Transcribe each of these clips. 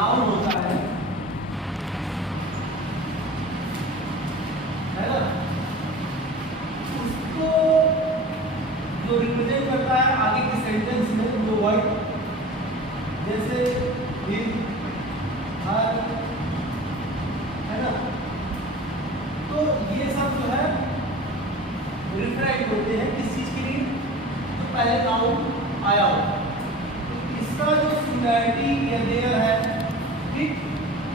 Noun होता है ना, उसको जो रिप्रेजेंट करता है आगे के सेंटेंस में जो वर्ड, जैसे हिम, हर, है ना, तो ये सब जो है रिफ्रेक्ट होते हैं किस चीज के लिए, जो पहले नाउन आया हो। तो इसका जो सिंगुलैरिटी या देयर है, ठीक,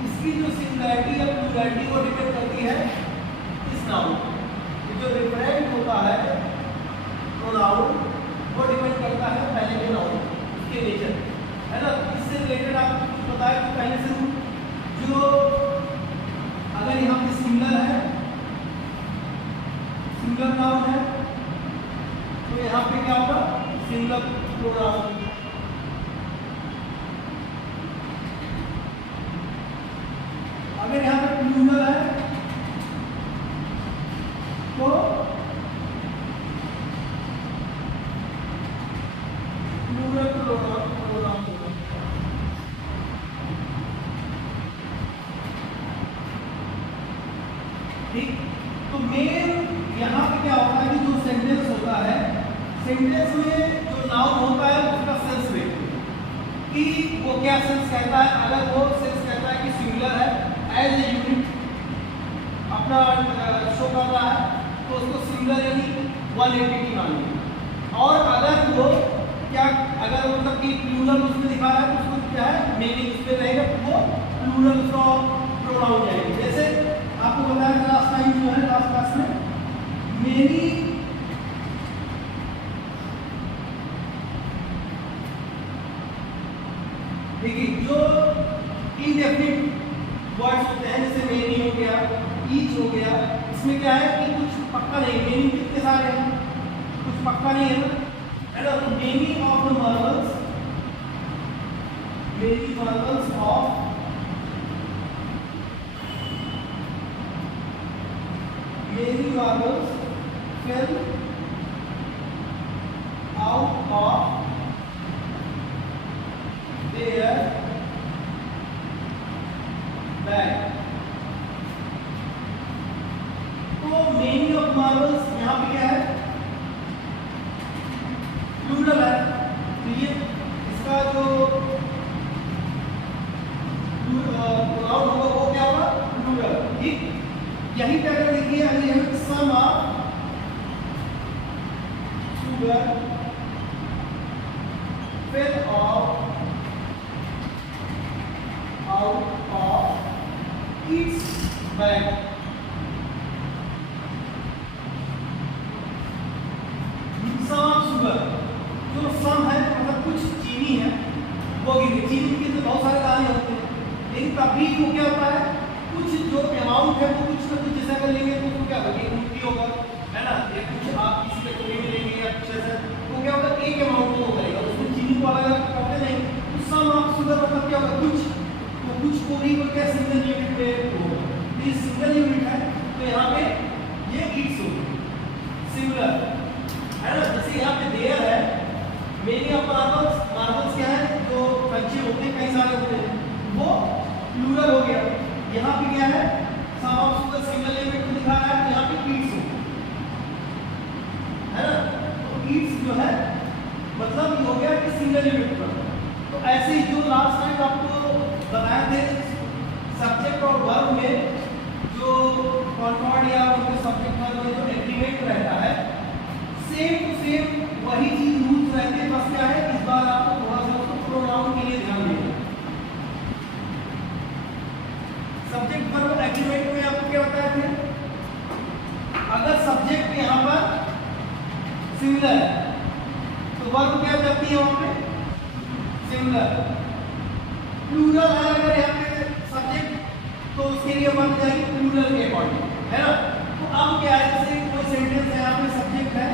इसकी जो सिंगुलैरिटी या प्लूरैलिटी को डिपेंड करती है इस नाउन, जो रिफ्रेक्ट होता है प्रोनाउन वो डिपेंड करता है पहले के नाउन के नेचर, है ना। इससे रिलेटेड आपको कुछ बताया कि पहले से जो अगर यहाँ पे सिंगल है, सिंगल नाउन है, तो यहाँ पे क्या होगा, सिंगल प्रोनाउन। अगर यहाँ पे प्लूरल है तो प्लूरल प्रोनाउन होगा। ठीक, तो मेन यहाँ पे क्या होता है कि जो सेंटेंस होता है, सेंटेंस में जो नाउन होता है उसका सेंस में कि वो क्या सेंस कहता है। अगर वो सेंस कहता है कि सिंगुलर है, एज ए यूनिट अपना शो कर रहा है, तो उसको सिंगुलर यानी वन एंटिटी मानिए। और अगर वो क्या, अगर मतलब कि प्लूरल उसमें दिखा रहा है तो उसको क्या है, मीनिंग उसमें रहेगा, तो वो प्लूरल उसका प्रोनाउन जाएगी। जैसे आपको बताया था लास्ट टाइम जो है, लास्ट क्लास में, मेनी देखिए जो इनडेफिनिट वर्ड्स होते हैं, जैसे मेनी हो गया, ईच हो गया, इसमें क्या है कि कुछ पक्का नहीं, मेनी कितने सारे हैं, कुछ पक्का नहीं है ना, है ना। तो many of the marbles, many marbles of, many marbles fell out of their bag। तो मेनी ऑफ मार्बल्स यहाँ पे क्या है, प्लूरल है, तो ये इसका जो प्रोनाउन होगा वो क्या होगा, प्लूरल। ठीक, यही पैटर्न देखिए, अगर यहाँ some of sugar fell out of its bag। Some of sugar, जो सम है मतलब कुछ चीनी है वो गिरी, चीनी के तो बहुत सारे दाने होते हैं, लेकिन तभी वो क्या होता है, कुछ जो अमाउंट है वो कुछ ना कुछ जैसा कर लेंगे तो उसको क्या होगा, एक मुट्ठी होगा, है ना, या कुछ आप किसी कटोरी में लेंगे या कुछ ऐसा, वो क्या होगा, एक अमाउंट को करेगा, उसमें चीनी को अलग अलग करते नहीं। तो सम ऑफ शुगर मतलब क्या होगा, कुछ, तो कुछ को भी वो क्या सिंगल यूनिट में होगा, तो ये सिंगल यूनिट है, तो यहाँ पे ये ईट्स होगा, सिंगुलर, है ना। जैसे यहाँ पे देयर है, मेनी ऑफ मार्बल्स, मार्बल्स क्या है, जो कंचे होते हैं कई सारे होते हैं, वो प्लूरल हो गया। यहाँ पे क्या है, सम ऑफ शुगर सिंगल यूनिट में दिखा रहा है, यहाँ पे ईट्स होगा, है ना। तो ईट्स जो है मतलब ये हो गया कि सिंगल यूनिट पर। तो ऐसे ही जो लास्ट टाइम आपको बताए थे सब्जेक्ट और वर्ब में जो कॉन्कॉर्ड या उनके सब्जेक्ट वर्ब में जो एग्रीमेंट रहता है, सेम टू सेम वही चीज रूल्स रहते हैं, बस क्या है, इस बार आपको थोड़ा सा उसको प्रोनाउन के लिए ध्यान देना। सब्जेक्ट वर्ब एग्रीमेंट में आपको क्या बताया थे, अगर सब्जेक्ट यहाँ पर सिंगुलर है तो वर्ब क्या करती है वहां पे, सिंगुलर। प्लूरल है अगर यहाँ पे सब्जेक्ट, तो उसके लिए वर्ब जाएगी प्लूरल के अकॉर्डिंग, है ना। तो अब क्या है, जैसे कोई सेंटेंस है, यहाँ पे सब्जेक्ट है,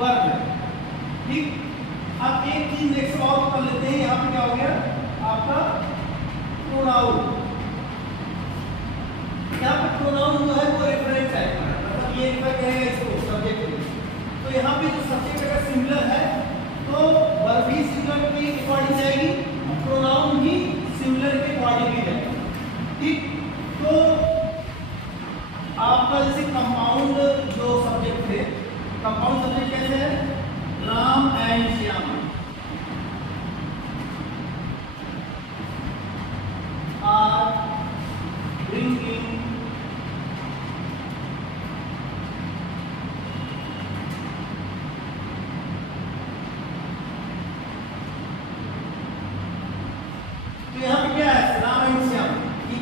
वर्ब है, ठीक। अब एक चीज नेक्स्ट और कर लेते हैं, यहाँ पे क्या हो गया आपका प्रोनाउन। यहाँ पे प्रोनाउन जो है वो रेफरेंस है, मतलब ये रिफर करेगा इसको सब्जेक्ट को। तो यहाँ पे जो सब्जेक्ट अगर सिंगुलर है तो वर्ब भी सिंगुलर की अकॉर्डिंग जाएगी,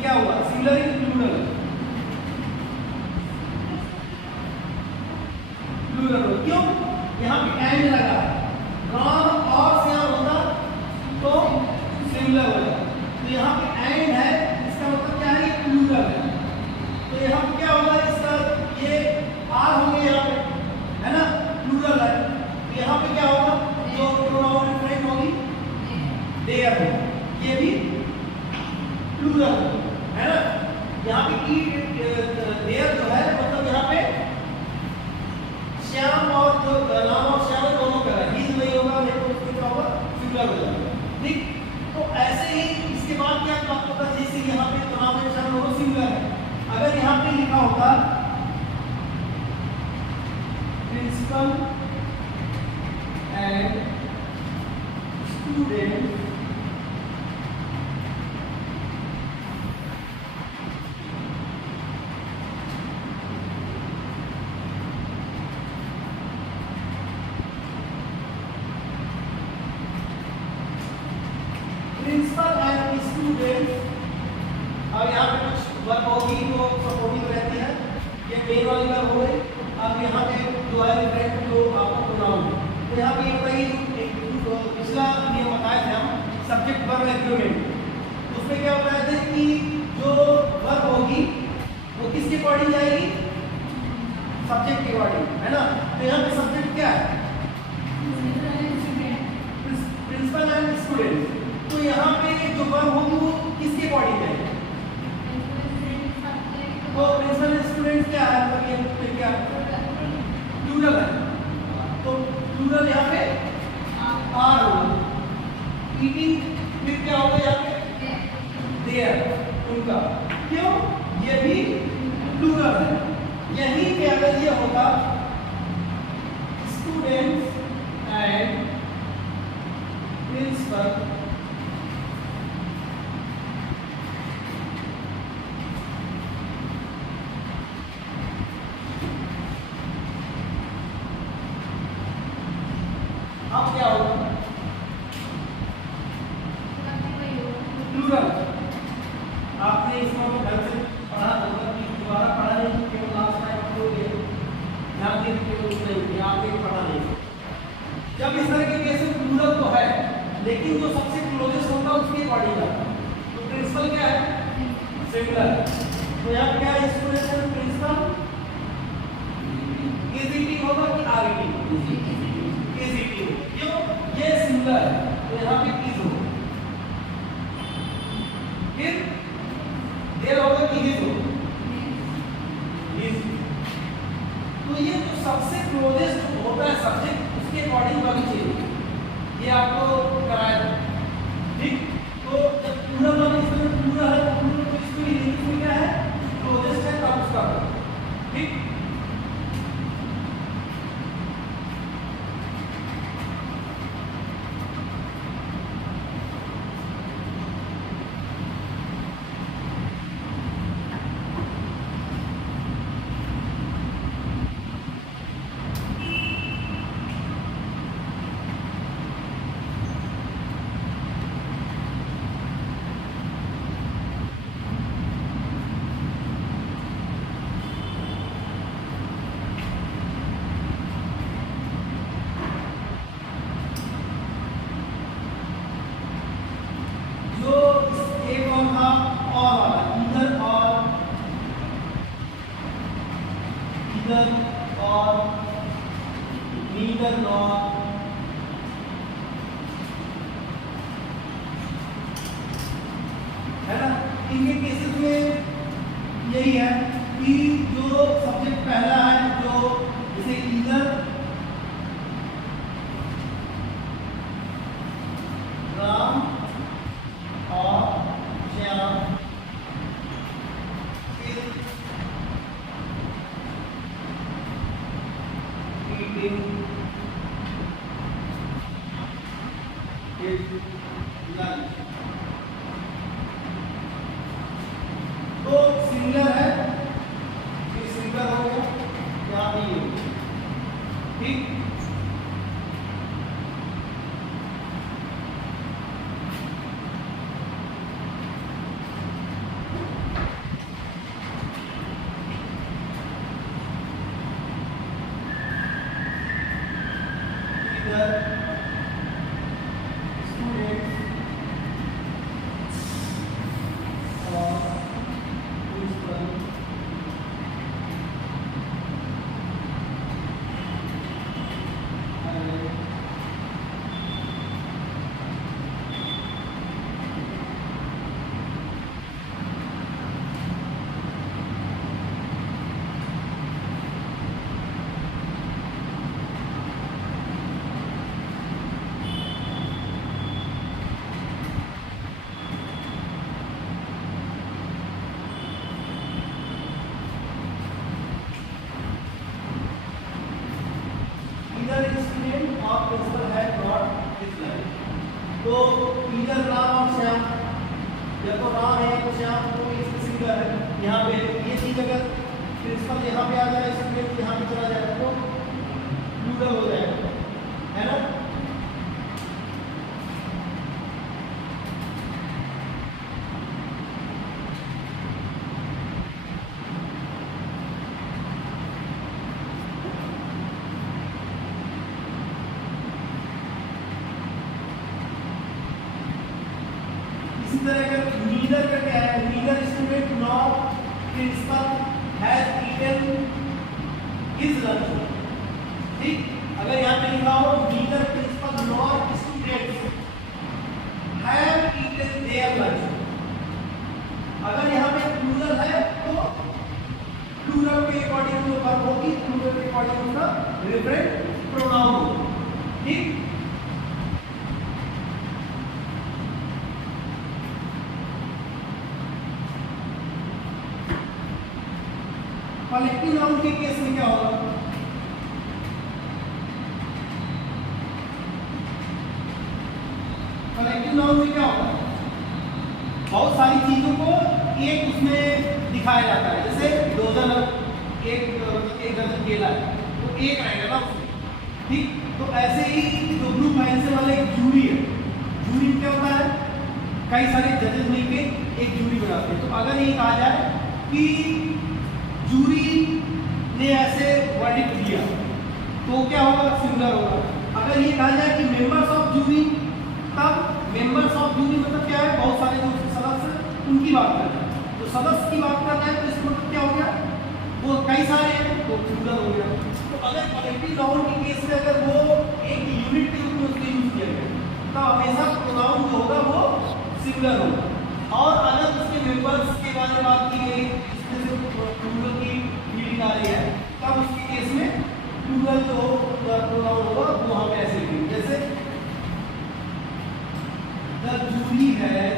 क्या हुआ, सिंगुलर या प्लूरल? प्लूरल हो, क्यों? यहाँ पे एंड लगा है, राम और श्याम होता तो सिंगुलर हो जाता, तो यहाँ पे एंड है, इसका मतलब क्या है, ये प्लूरल है। तो यहाँ पे क्या होगा, इसका ये आर होंगे यहाँ पे, है ना, प्लूरल है, तो यहाँ पे क्या होगा, जो प्रोनाउन रिफरेंट होगी देयर होगा, ये भी प्लूरल है ना। यहाँ पे की देयर जो है मतलब यहाँ पे श्याम और जो राम और श्याम दोनों का है, ही नहीं होगा, नहीं तो उसके क्या होगा, सिंगुलर हो जाएगा, ठीक। तो ऐसे ही इसके बाद क्या बात होगा, जैसे यहाँ पे राम और श्याम दोनों सिंगुलर है, अगर यहाँ पे लिखा होता principal and student, principal and student, अब यहाँ पे कुछ वर्ब होगी तो सपोर्टिंग रहती है, ये मेन वाली वर्ब हो गई। अब यहाँ पे जो है रिफरेंट जो आपका प्रोनाउन, तो यहाँ पे बताइए एक पिछला नियम बताए थे हम, सब्जेक्ट वर्ब एग्रीमेंट, उसमें क्या बताया था कि जो वर्ब होगी वो किसके अकॉर्डिंग जाएगी, सब्जेक्ट के अकॉर्डिंग, है ना। तो यहाँ पे सब्जेक्ट क्या है, प्रिंसिपल एंड स्टूडेंट, तो यहाँ पे जो वर्ब होगी वो किसके अकॉर्डिंग जाएगी, तो प्रिंसिपल स्टूडेंट क्या है, मतलब ये क्या प्लूरल है, तो प्लूरल यहाँ पे आर होगा, ईटिंग फिर क्या होगा यहाँ पे देयर उनका, क्यों, ये भी प्लूरल है। यहीं पे अगर ये होता स्टूडेंट्स एंड प्रिंसिपल, अब क्या होगा, प्लूरल। आपने इसको घर से पढ़ा होगा कि दोबारा पढ़ा नहीं, केवल लास्ट टाइम आप लोग ध्यान दें, केवल नहीं आपने पढ़ा नहीं। जब इस तरह के केस में प्लूरल तो है, लेकिन जो सबसे क्लोजेस्ट होगा उसके अकॉर्डिंग जाता है, तो प्रिंसिपल क्या है, सिंगुलर, तो यहाँ क्या है, student and principal, is eating होगा कि आर ईटिंग, इज ईटिंग, क्यों, ये सिंगुलर है, तो यहाँ पे इज होगा, फिर देयर होगा कि हिज होगा, हिज। तो ये जो सबसे क्लोजेस्ट होता है सब्जेक्ट, उसके अकॉर्डिंग वर्ब चेंज, ये आपको कराया था, ठीक। तो जब प्लूरल वाला इसमें प्लूरल है, तो इसको इंग्लिश में क्या है, क्लोजेस्ट है, तब उसका, ठीक। और नीदर नॉर, है ना। इनके केसेस में यही है कि जो सब्जेक्ट पहला है, जो जैसे ईदर, राम और श्याम, तो सिंगुलर है, फिर सिंगुलर हो गया, यहाँ भी हो, ठीक। या तो राम है या तो श्याम, तो इसमें सिंगुलर है। यहाँ पे ये चीज अगर प्रिंसिपल यहाँ पे आ जाए, स्टूडेंट यहाँ पे चला जाए तो प्लूरल हो जाएगा, है ना। इसी तरह अगर नीदर का क्या है, neither student nor principal has eaten his lunch, ठीक। अगर यहाँ पे लिखा हो neither principal nor students have eaten their lunch, अगर यहाँ पे प्लूरल है तो प्लूरल के अकॉर्डिंग जो वर्ब होगी, प्लूरल के अकॉर्डिंग उसका रेफरेंट प्रोनाउन होगा, ठीक। कलेक्टिव नाउन के केस में क्या होगा, कलेक्टिव नाउन में क्या होगा, बहुत सारी चीजों को एक उसमें दिखाया जाता है। जैसे डोजन, एक दर्जन केला है तो एक आएगा ना उसमें, ठीक। तो ऐसे ही जो ब्लू पेंसिल वाले एक जूरी है, जूरी में क्या होता है, कई सारे जजेस मिलके एक जूरी बनाते हैं। तो अगर ये कहा जाए कि जूरी ने ऐसे वर्डिक्ट दिया तो क्या होगा, सिंगुलर होगा। अगर ये कहा जाए कि मेंबर्स ऑफ जूरी, तब मेंबर्स ऑफ जूरी मतलब क्या है, बहुत सारे जो सदस्य उनकी बात कर रहे हैं, तो सदस्य की बात कर रहे हैं तो इसका मतलब क्या हो गया, वो कई सारे हैं तो सिंगुलर हो गया। तो अगर कलेक्टिव नाउन के केस में अगर वो एक यूनिट के रूप में उसको यूज किया गया तो हमेशा प्रोनाउन जो होगा वो सिंगुलर होगा। और अगर उसके मेंबर्स के बारे में बात की गई, प्लूरल की फीलिंग आ रही है, तब उसके केस में प्लूरल जो प्रोनाउन होगा वो वहां पे ऐसे लिखेंगे, जैसे the jury has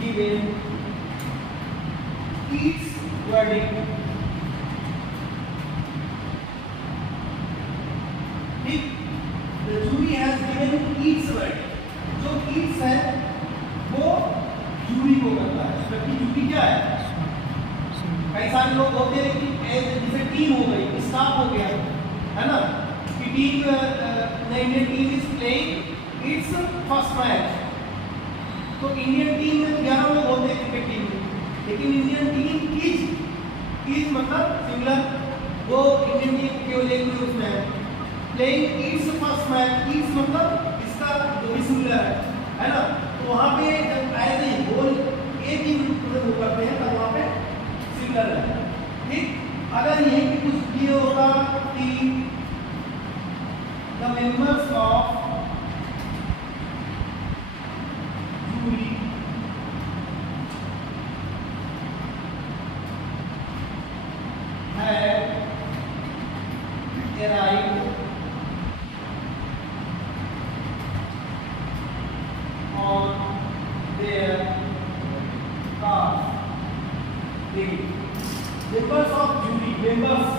given its verdict, ठीक। The jury has given its verdict, जो इट्स है वो जूरी को करता है, जबकि जूरी क्या है, कई सारे लोग होते हैं कि जैसे टीम हो गई, स्टाफ हो गया, है ना, कि team Indian team is playing it's first match, तो इंडियन टीम में 11 लोग होते हैं क्रिकेट टीम में, लेकिन इंडियन टीम इज मतलब सिंगुलर, वो इंडियन टीम केवल एक में उसमें है, playing it's first match, it's मतलब इसका जो भी सिंगुलर है ना। तो वहाँ पे जब एज ए होल एक ही वो करते हैं तब वहाँ पे सिंगुलर है, ठीक। अगर यही कि कुछ ये होगा कि the members of jury have arrived on their task, the members of jury, members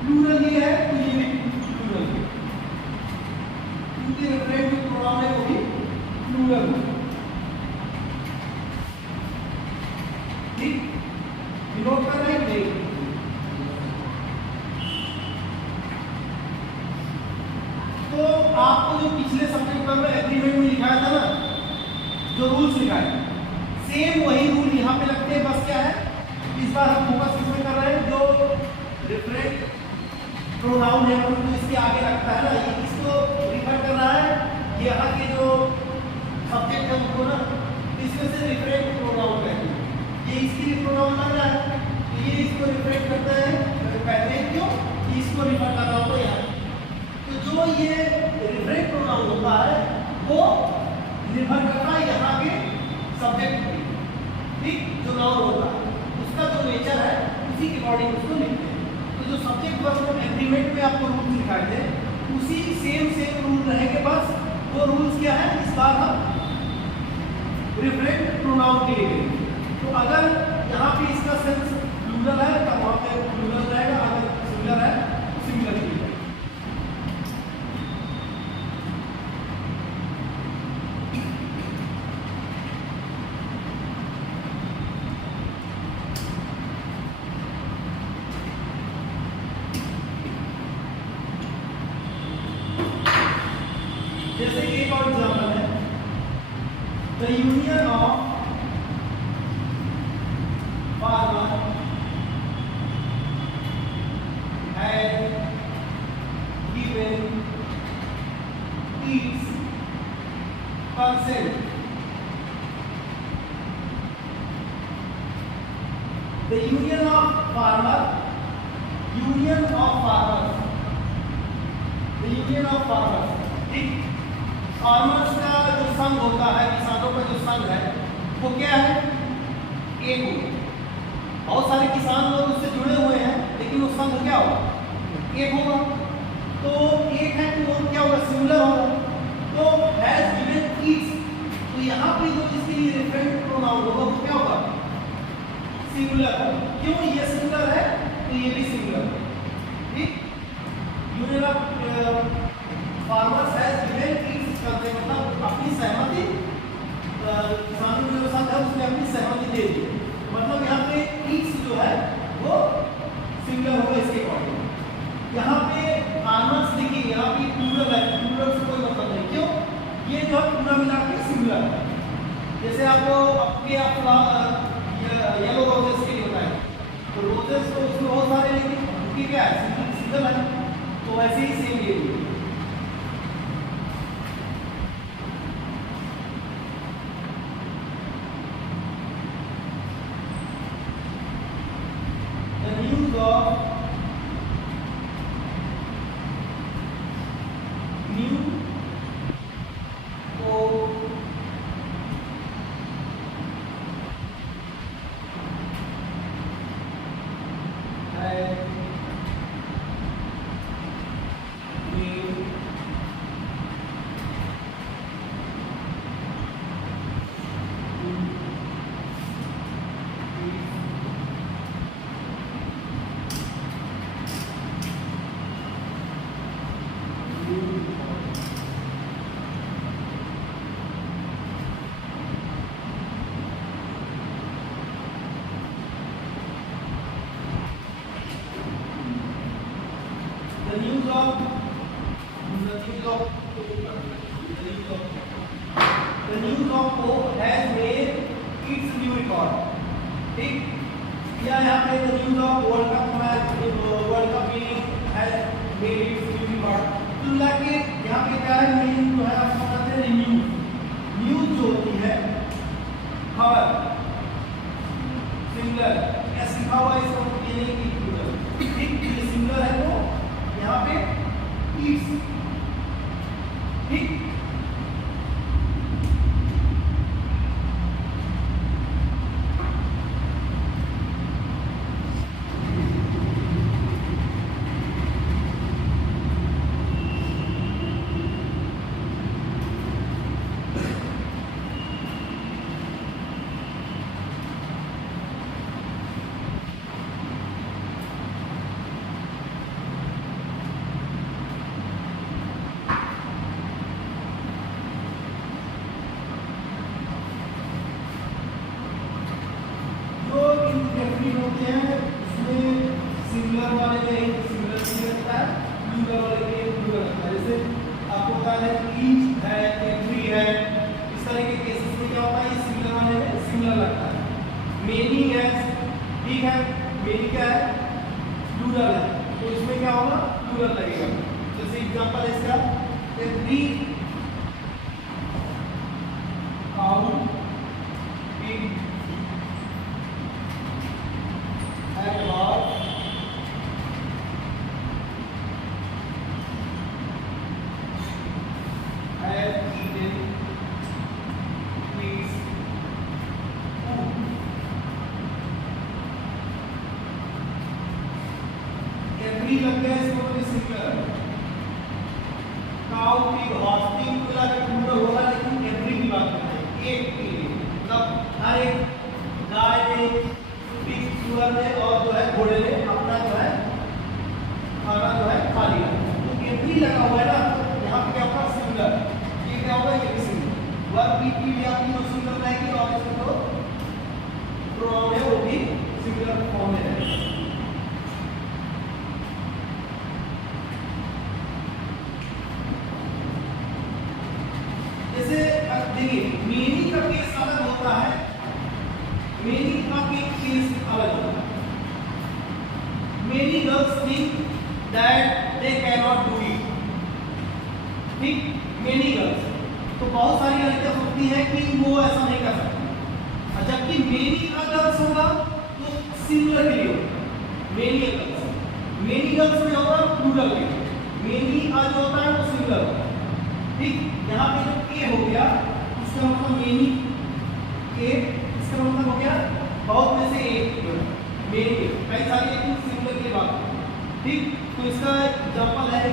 plural ये है तो ये भी प्लूरल है, क्योंकि रेफरेंट जो प्रोनाउन है वो भी प्लूरल है, ठीक। नोट कर रहे हैं, तो आपको जो पिछले सब्जेक्ट में एग्रीमेंट में लिखाया था ना, जो रूल्स लिखाए, सेम वही रूल यहाँ पे लगते हैं, बस क्या है इस बार हम फोकस इसमें कर रहे हैं जो रेफरेंट प्रोनाउन है वो तो इसके आगे रखता है ना, ये इसको रिफर कर रहा है, यहाँ के जो सब्जेक्ट है उनको ना, इसमें से रेफरेंट प्रोनाउन कहते हैं, ये इसके लिए प्रोनाउन लग रहा है तो ये इसको रिफरेंट करता है, कहते हैं क्यों, इसको रिफर कर रहा होगा यहाँ। तो जो ये रेफरेंट प्रोनाउन होता है वो निर्भर करता है यहाँ के सब्जेक्ट पे, ठीक। जो नाउन होता है उसका जो नेचर है उसी के अकॉर्डिंग उसको लिखते हैं। तो जो सब्जेक्ट वर्ब एग्रीमेंट में आपको रूल्स दिखाए थे उसी सेम रूल रहेंगे, बस वो रूल्स क्या है इस बार हम रेफरेंट प्रोनाउन के लिए। तो अगर यहाँ पे इसका सेंस प्लूरल है तो वहाँ पे प्लूरल रहेगा, अगर सिंगुलर है तो सिंगुलर ही रहेगा। जैसे एक और एग्जाम्पल है, the union of farmer has given it's consent. The union of farmers, ठीक, फार्मर्स का जो संघ होता है, किसानों का जो संघ है, वो क्या है? एक हो। बहुत सारे किसान लोग उससे जुड़े हुए हैं, लेकिन वो संघ क्या होगा? एक होगा। तो एक है तो वो क्या होगा? सिंगुलर होगा। तो हैज गिवन ईच, तो यहाँ पे जो इसके लिए रेफरेंट प्रोनाउन होगा वो क्या होगा? सिंगुलर। क्यों? ये सिंगुलर है तो ये भी सिंगुलर है, ठीक। Union of farmers has given each, इसका मतलब अपनी सहमति, किसानों के जो संघ है उसने अपनी सहमति दे दी, मतलब यहाँ पे ईच जो है वो सिंगुलर होगा इसके अकॉर्डिंग। यहाँ पे फार्मर्स देखिए, यहाँ पे प्लूरल है, प्लूरल से कोई मतलब नहीं। क्यों? ये जो है पूरा मिला के सिंगुलर है। जैसे आपको आपके येलो रोजेस के लिए होता है, तो रोजेस तो उसमें बहुत सारे, लेकिन उनकी क्या है? सिंगल है। तो वैसे ही सेम ये भी। The news of new Pope has made its new record, ठीक। या यहाँ पे the news of World Cup winning has made its new record। तो लाके यहाँ पे क्या है? मेन जो है आपको बताते हैं न्यूज जो होती है, खबर, सिंगुलर, ऐसे लिखा हुआ है इसको, ये नहीं कि प्लूरल, ठीक। ये सिंगुलर है तो यहाँ पे ईट्स, ठीक। होते हैं उसमें सिंगुलर वाले में एक सिंगुलर रहता है, प्लूरल वाले में एक प्लूरल रहता है। जैसे आपको पता है ईच है, एवरी है, इस तरह के केसेस में क्या होता है? सिंगुलर वाले में सिंगुलर लगता है। मेनी है, ठीक है, मेनी क्या है? प्लूरल है, तो इसमें क्या होगा? प्लूरल लगेगा। जैसे एग्जांपल है इसका, एवरी काउ, पिग, लग गया इसको तो सिंगुलर। काउ पिग हॉर्स, तीन को मिला के प्लूरल होगा, लेकिन एवरी की बात करते हैं, एक के लिए, मतलब हर एक गाय ने, पिग सुअर ने और जो है घोड़े ने अपना जो है खाना जो है खा लिया। तो एवरी लगा हुआ है ना, यहाँ पे क्या होगा? सिंगुलर। ये क्या होगा? ये भी सिंगुलर। वर्ब बी की भी आपकी जो सिंगुलर रहेगी और इसमें जो प्रोनाउन है वो भी सिंगुलर फॉर्म में रहेगा। देखिए मेनी का केस अलग होता है, मेनी का केस अलग होता है। Many girls think that they can not do it, ठीक, मेनी गर्ल्स, तो बहुत सारी लड़कियां सोचती हैं कि वो ऐसा नहीं कर सकती, और जबकि मेनी का गर्ल्स होगा तो सिंगुलर के लिए होगा, मेनी गर्ल्स, मेनी गर्ल्स में होगा प्लूरल के, मेनी का जो होता है वो सिंगुलर होता है, ठीक। यहाँ पे जो के हो गया इसका मतलब मेनी के, इसका मतलब हो गया बहुत में से एक, मेनी, कई सारी एक सिंगुलर की बात, ठीक। तो इसका एग्जांपल है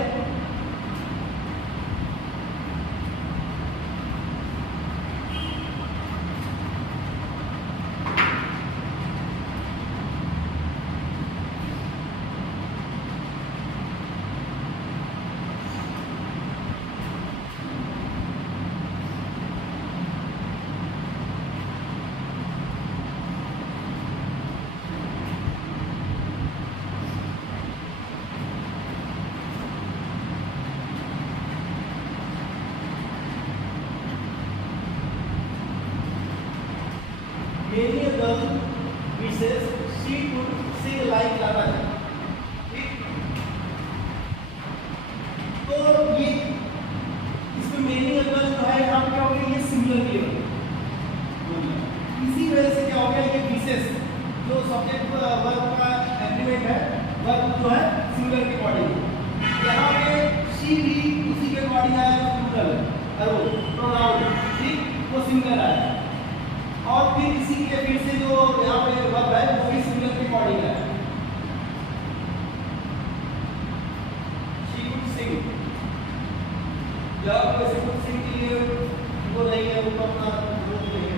many a girl wishes she could sing like Lata Ji, ठीक। तो ये इसमें मेनी a girl जो है यहाँ क्या हो गया, ये सिंगुलर के लिए, इसी वजह से क्या हो गया, ये विशेष जो सब्जेक्ट वर्ब का एग्रीमेंट है, वर्ब जो है सिंगुलर के अकॉर्डिंग, यहाँ पे she भी उसी के अकॉर्डिंग आया जो प्लूरल प्रोनाउन, ठीक, वो सिंगुलर आया, और फिर इसी के फिर से जो यहाँ पे वर्ब है वो भी सिंगुलर के अकॉर्डिंग है, she could sing, जब वैसे कुछ सिंग के लिए वो नहीं है, वो अपना जरूरत नहीं है,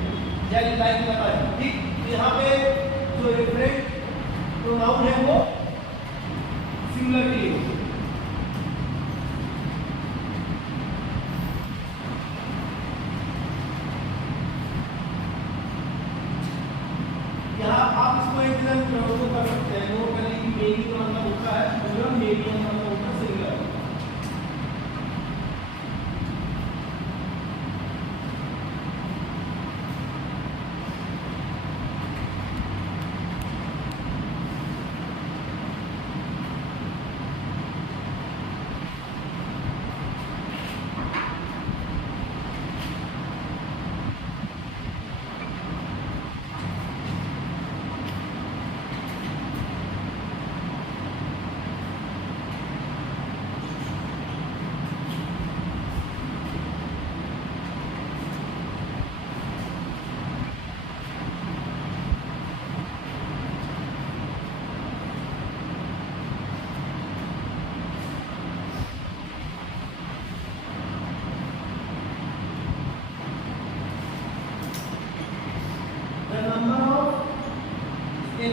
जैसे लाइक लगा है, ठीक। तो यहाँ पे जो रेफरेंट प्रोनाउन है वो सिंगुलर के लिए, आप इसको एक तरह से कर सकते हैं, वो करने की मेनी का मतलब होता है प्लूरल, मेनी का मतलब होता है सिंगुलर।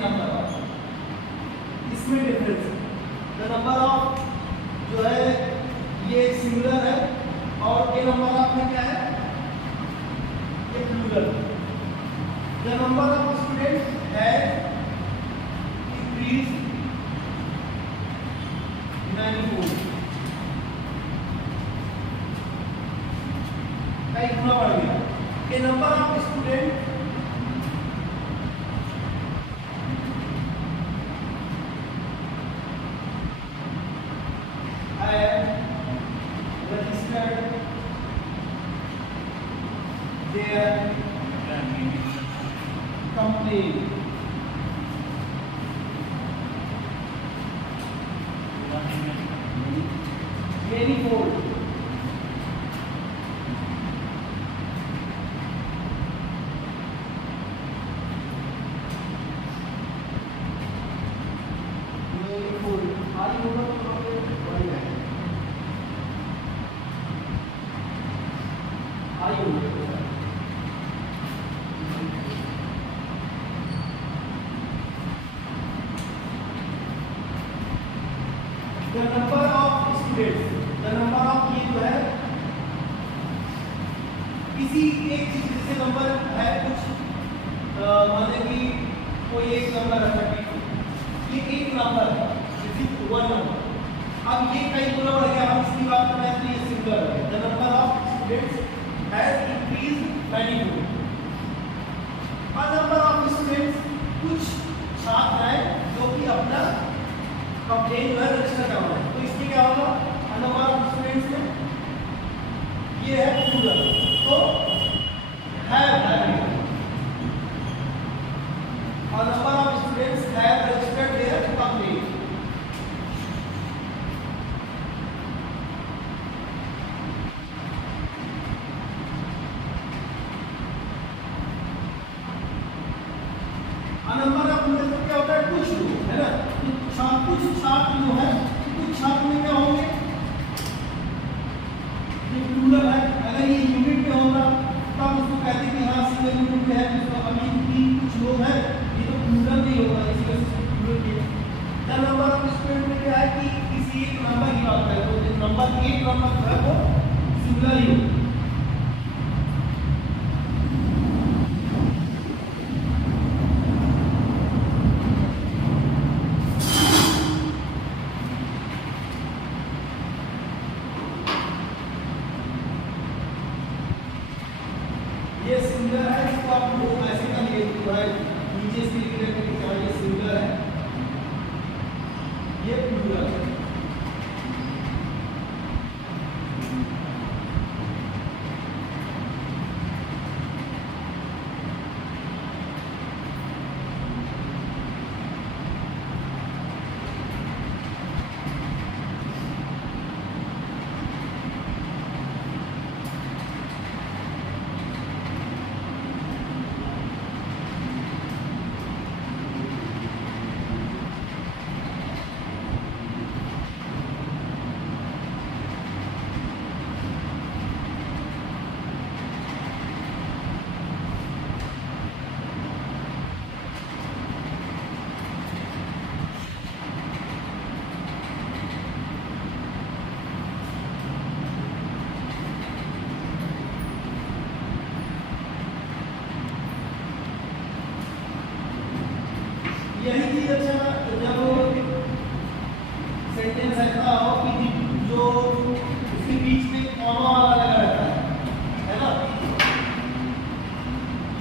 नंबर ऑफ, इसमें डिफरेंस है, द नंबर ऑफ जो है ये सिंगुलर है, और ए नंबर ऑफ में क्या है, ये plural. The number of students has increased 94, कई गुना बढ़ गया। A number of student their complaint. Manifold. Manifold. I होगा तो बढ़ जाएगा। I होगा। The number of students, the number of ये जो है किसी एक चीज जैसे नंबर है कुछ माने कि कोई एक नंबर है, ये एक नंबर है, वन नंबर। अब ये कई गुना बढ़ गया, हम इसकी बात कर रहे हैं, तो ये सिंगुलर है। The number of students has increased छात्र जो है, कुछ छात्र में क्या होंगे, ये प्लूरल है। अगर ये यूनिट में होता तब उसको कहते कि हाँ सिंगल यूनिट में है, तो अभी भी कुछ लोग हैं, ये तो प्लूरल नहीं होगा, इसी वजह से प्लूरल किया। जब नंबर ऑफ स्टूडेंट में क्या है कि किसी एक नंबर की बात करें तो नंबर एक नंबर जो है वो सिंगुलर ही होगा। ये सिंगुलर है, इसको आप लोग ऐसे का लिए नीचे से लिख रहे हैं कि ये सिंगुलर है, ये प्लूरल है। यही चीज अच्छा जब सेंटेंस ऐसा हो कि जो उसके बीच में कॉमा वाला लगा रहता है ना,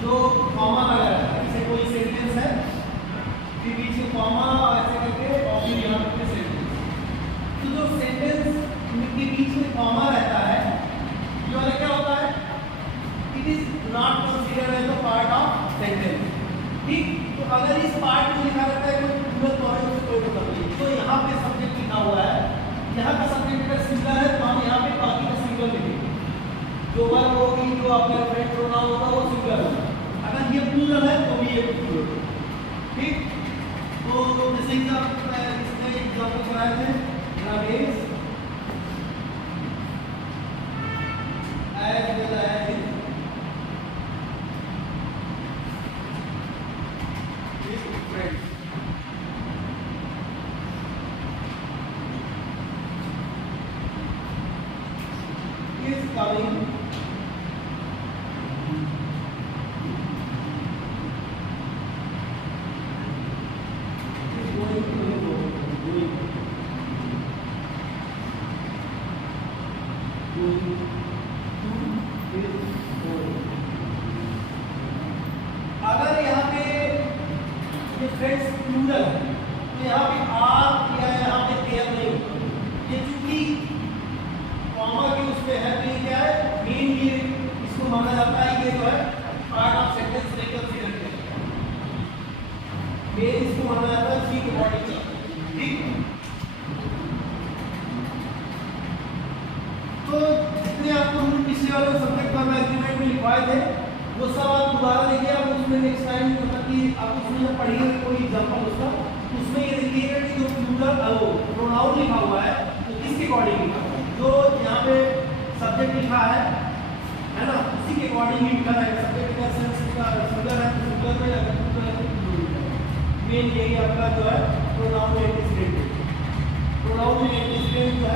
जो कॉमा लगा रहता है, जैसे कोई सेंटेंस है फिर बीच में कॉमा ऐसे करके और फिर यहाँ पे सेंटेंस, तो जो सेंटेंस के बीच में कॉमा रहता है ये वाला क्या होता है, it is not considered as a part of sentence. ठीक, तो अगर इस पार्ट में लिखा रहता है कोई प्लूरल तो है उससे कोई मतलब नहीं। तो यहाँ पे सब्जेक्ट लिखा हुआ है, यहाँ का सब्जेक्ट अगर सिंगुलर है तो हम यहाँ पे बाकी का सिंगल लिखेंगे, जो वर्ब होगी, जो आपका रेफरेंस प्रोनाउन होगा वो सिंगुलर होगा। अगर ये प्लूरल है तो भी ये प्लूरल। ठीक, तो जैसे इसमें एग्जांपल कराए थे ग्रामेस as well as is coming is going to the road, going to his road। अगर यहाँ पे ये फ्रेंड्स प्लूरल है तो यहाँ पे आर या यहाँ पे देयर नहीं होगा, ये चूंकि कॉमा के उस पे है तो ये क्या है, मेन ये इसको माना जाता है, ये जो है पार्ट ऑफ सेंटेंस नहीं कंसीडर किया जाता, मेन इसको माना जाता है सी के बॉडी का। ठीक, तो जितने आपको हम पिछले वाले सब्जेक्ट का एग्रीमेंट में लिखवाए थे वो सब आप दोबारा देखिए, आप उसमें नेक्स्ट टाइम मतलब कि आप उसमें जब पढ़िए कोई एग्जांपल उसका, उसमें ये देखिएगा कि जो प्लूरल वो प्रोनाउन लिखा हुआ है तो किसके अकॉर्डिंग लिखा हुआ है, जो यहाँ पे सब्जेक्ट लिखा है ना, उसी के अकॉर्डिंग ही लिखा है। सब्जेक्ट का सेंस का सिंगुलर है तो सिंगुलर में अगर प्लूरल है तो प्लूरल में। मेन यही आपका जो है प्रोनाउन एंटीसीडेंट, प्रोनाउन में एंटीसीडेंट जो